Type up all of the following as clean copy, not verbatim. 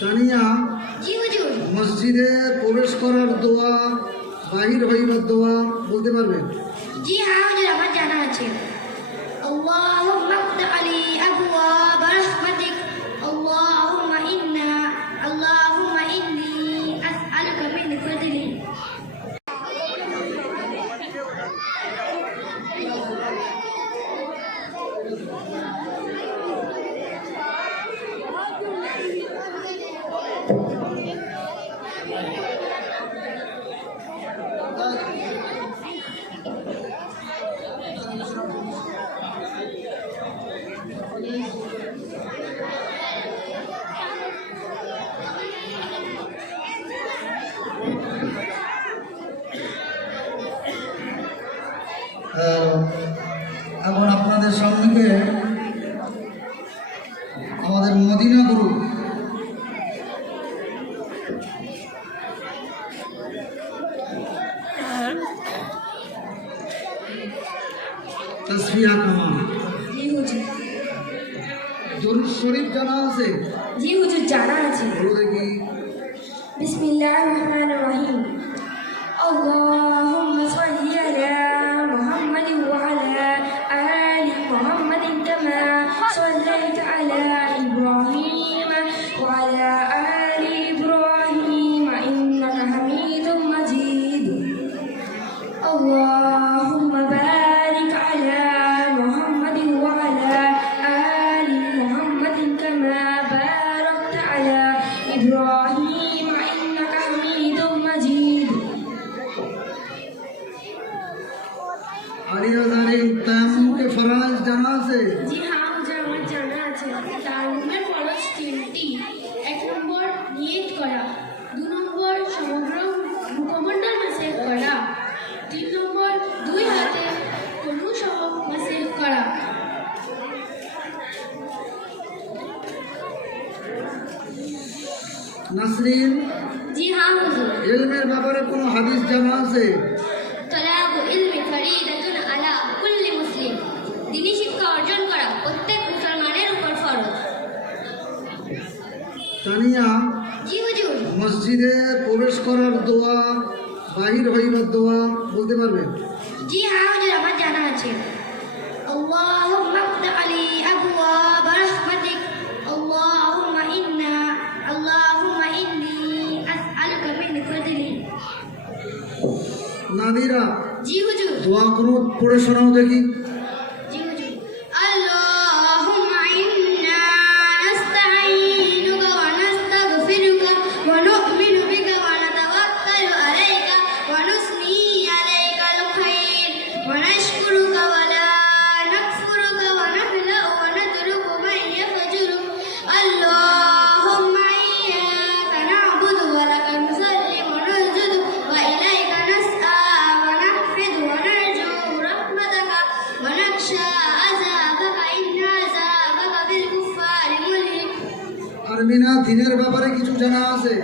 তানিয়া, জি হুজুর। মসজিদে প্রবেশ করার দোয়া, বাহির হইবার দোয়া বলতে পারবেন? জি হ্যাঁ হুজুর, আমার জানা আছে। আল্লাহুম্মা ইফতাহ লি আবওয়াব রাহমাতিক, আল্লাহুম্মা inni আসআলুকা মিন ফাদলি। এখন আপনাদের সম্মুখে আমাদের মদিনা গুরু তাসফিয়া কামাল। জি হুজুর। দরুদ শরীফ জানা আছে? জি হুজুর, জানা আছে। বলো দেখি। বিসমিল্লাহির রহমানির রহিম। আল্লাহুম্মা সাল্লি আলা মুহাম্মাদিন ওয়া আলা আলি মুহাম্মাদিন কামা সাল্লাইতা আলা ইব্রাহিম ওয়া আলা আলি ইব্রাহিম ইন্নাকা হামিদুম মাজিদ। আল্লাহুম্মা বারিক আলা মুহাম্মাদিন ওয়া আলা আলি মুহাম্মাদিন কামা বারাকতা আলা ইব্রাহিম ইন্নাকা হামিদুম মাজিদ। আলিয়াজারি তায়াম্মুমকে ফরজ জানা আছে? জি হ্যাঁ হুজুর, আমার জানা আছে। তায়াম্মুমের ফরজ তিনটি। 1 নম্বর নিয়ত করা, 2 নম্বর সমগ্র মুখমণ্ডল মাসেহ করা, 3 নম্বর 2 হাতে কনুই সহ মাসেহ করা। নাসরিন, জি হ্যাঁ হুজুর। ইলমের ব্যাপারে কোনো হাদিস জানা আছে? তলাবু ইলমি ফরিদাতুন আলা কুল্লি মুসলিম। দ্বীনি শিক্ষা অর্জন করা প্রত্যেক মুসলমানের উপর ফরজ। তানিয়া, জি হুজুর। মসজিদে প্রবেশ করার দোয়া, বাহির হইবার দোয়া বলতে পারবেন? জি হ্যাঁ হুজুর, আমার জানা আছে। আল্লাহুম্মা ইফতাহ লি আবওয়াব রাহমাতিক, আল্লাহুম্মা inni আসআলুকা মিন ফাদলি। নাদিরা, জি হুজুর। দোয়া কোনো পড়ে শোনাও দেখি। জি হুজুর। আল্লাহুম্মা ইন্না নাস্তাঈনুকা ওয়া নাস্তাগফিরুকা ওয়া নু'মিনু বিকা ওয়া নাতাওয়াক্কালু আলাইকা ওয়া নুসনি আলাইকাল খায়র ওয়া নাশকুরুকা ওয়া লা নাকফুরুকা ওয়া নাখলাউ ওয়া নাতরুকু মান ইয়াফজুরুক। আল্লাহুম্মা ইyyaka না'বুদু ওয়া লাকা নুসাল্লি ওয়া নাসজুদু ওয়া ইলাইকা নাসআ ওয়া নাহফিদু ওয়া নারজু রাহমাতাকা ওয়া নাখশা আযাবাকা ইন্না আযাবাকা বিল কুফফারি মুলহিক। আরমিনা, দিনের ব্যাপারে কিছু জানা আছে?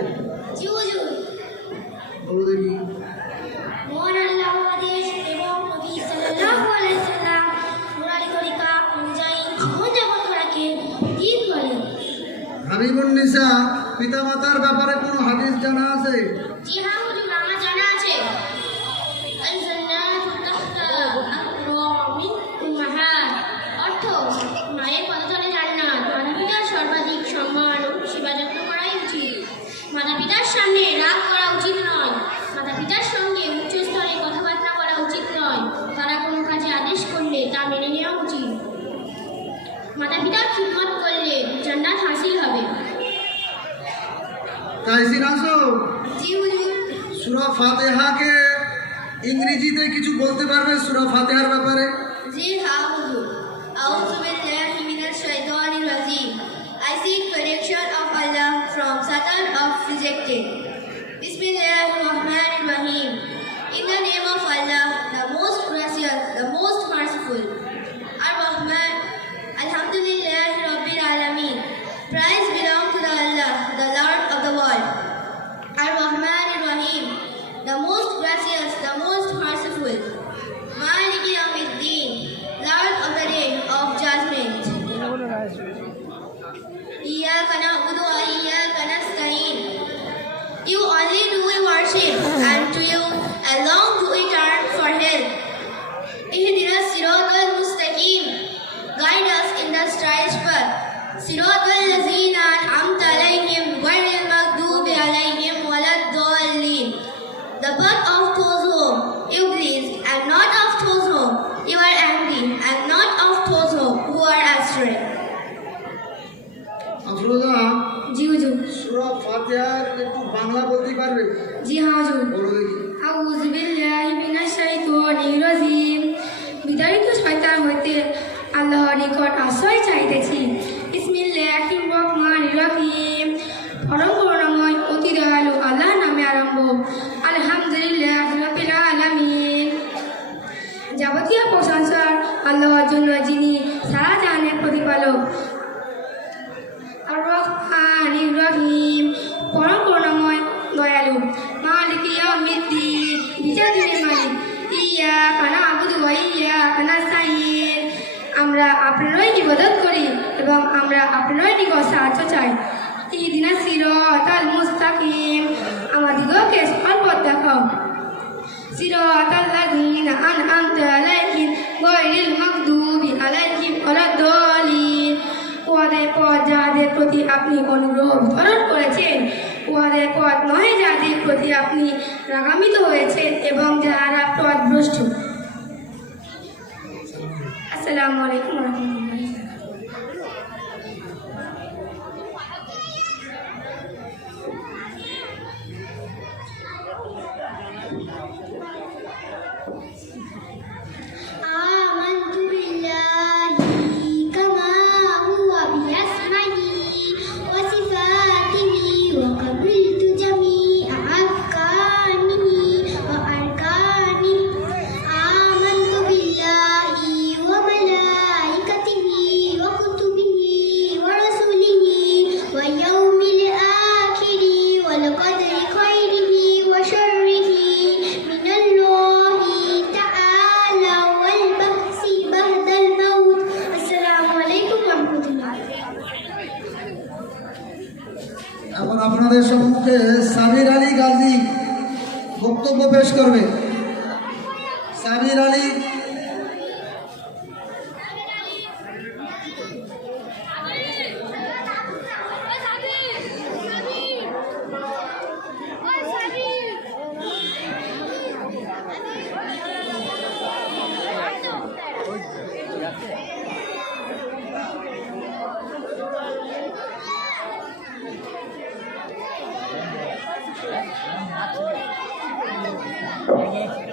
জি হুজুর। বলো দেখি। মহান আল্লাহর আদেশ এবং নবী সাল্লাল্লাহু আলাইহি সাল্লাম নুরানি তরিকা অনুযায়ী জীবনযাপন করাকে দ্বীন বলে। হাবিবুন নিসা, পিতামাতার ব্যাপারে কোনো হাদিস জানা আছে? জি হ্যাঁ হুজুর, আমার জানা আছে। আল-জান্নাতু তাহতা আকরামিন উম্মাহাত। অর্থ, মায়ের পদতলে জান্নাত। মাতা-পিতার সর্বাধিক সম্মান ও সেবা যত্ন করাই উচিত। মাতা-পিতার সামনে রাগ করা উচিত নয়। মাতা-পিতার সঙ্গে উচ্চ স্তরে কথাবার্তা করা উচিত নয়। তারা কোনো কাজে আদেশ করলে তা মেনে নেওয়া উচিত। মাতা-পিতার খিদমত করলে জান্নাত হাসিল হবে। তাইসিন আসো, জি হুজুর। সূরা ফাতিহাকে ইংরেজিতে কিছু বলতে পারবে সূরা ফাতিহার ব্যাপারে? জি হ্যাঁ হুজুর। আউযু বিল্লাহি মিনাশ শাইতানির রাজিম। I seek protection of Allah from Satan of rejected. Bismillahirrahmanirrahim. In the name of Allah, the most gracious, the most merciful. Ar-Rahman. Alhamdulillahi Rabbil Alameen. Praise belongs to Allah, the Lord of the world. Ar-Rahmanir-Rahim. The most gracious, the most merciful. Maliki Yawmiddin. Lord of the day of judgment. إياك نعبد وإياك نستعين You only do we worship, and to you alone do we turn for help. Ihdina siratal mustaqim. Guide us in the straight path. Siratal lazina an'amta alayhim ghayril maghdubi alayhim waladdallin. The path of those whom you please, and not of those whom you are angry, and not of those who are astray. Afroza জি হুজুর। সূরা ফাতিহার একটু বাংলা বলতে পারবে? জি হ্যাঁ হুজুর। বলো দেখি। আউযু বিল্লাহি মিনাশ শাইতানির রাজিম। বিতাড়িত শয়তান হইতে আল্লাহর নিকট আশ্রয় চাইতেছি। বিসমিল্লাহির রহমানির রহিম। পরম করুণাময় অতি দয়ালু আল্লাহর নামে আরম্ভ। আলহামদুলিল্লাহি রাব্বিল আলামিন। যাবতীয় প্রশংসা আল্লাহর জন্য, যিনি সারা জাহানের প্রতিপালক। আর রহমানির রহিম, পরম করুণাময় দয়ালু। মালিক ইয়াউমিদ্দিন, বিচার দিনের মালিক। ইয়াকা না'বুদু ওয়া ইয়াকা নাস্তাঈন। আমরা আপনারই ইবাদত করি এবং আমরা আপনারই নিকট সাহায্য চাই। ইহদিনাস সিরাতাল মুস্তাকিম, আমাদিগকে সরল পথ দেখাও। সিরাতাল লাযিনা আন'আমতা আলাইহিম গায়রিল মাগদুবি আলাইহিম ওয়ালাদ-দাল্লিন। ওয়াদের পথ যাদের প্রতি আপনি অনুগ্রহ বিতরণ করেছেন, ওয়াদের পথ নয় যাদের প্রতি আপনি রাগান্বিত হয়েছেন এবং যারা পথভ্রষ্ট। আসসালামু আলাইকুম ওয়া রাহমাতুল্লাহি ওয়া বারাকাতুহু। আমানতু বিল্লাহি কামা হুয়া বিআসমাইহি ওয়া সিফাতিহি ওয়া কাবিলতু জামিআ আহকামিহি ওয়া আরকানিহি। আমানতু বিল্লাহি ওয়া মালাইকাতিহি ওয়া কুতুবিহি ওয়া রাসূলিহি ওয়া ইয়াউমিল আখিরি ওয়াল কদরি খাইরিহি ওয়া শাররিহি মিনাল্লাহি তাআলা ওয়াল বাহসি বা'দাল মাউত। আসসালামু আলাইকুম ওয়া রাহমাতুল্লাহ। এখন আপনাদের সম্মুখে সাবির আলী গাজী বক্তব্য পেশ করবে। সাবির আলী। Thank you.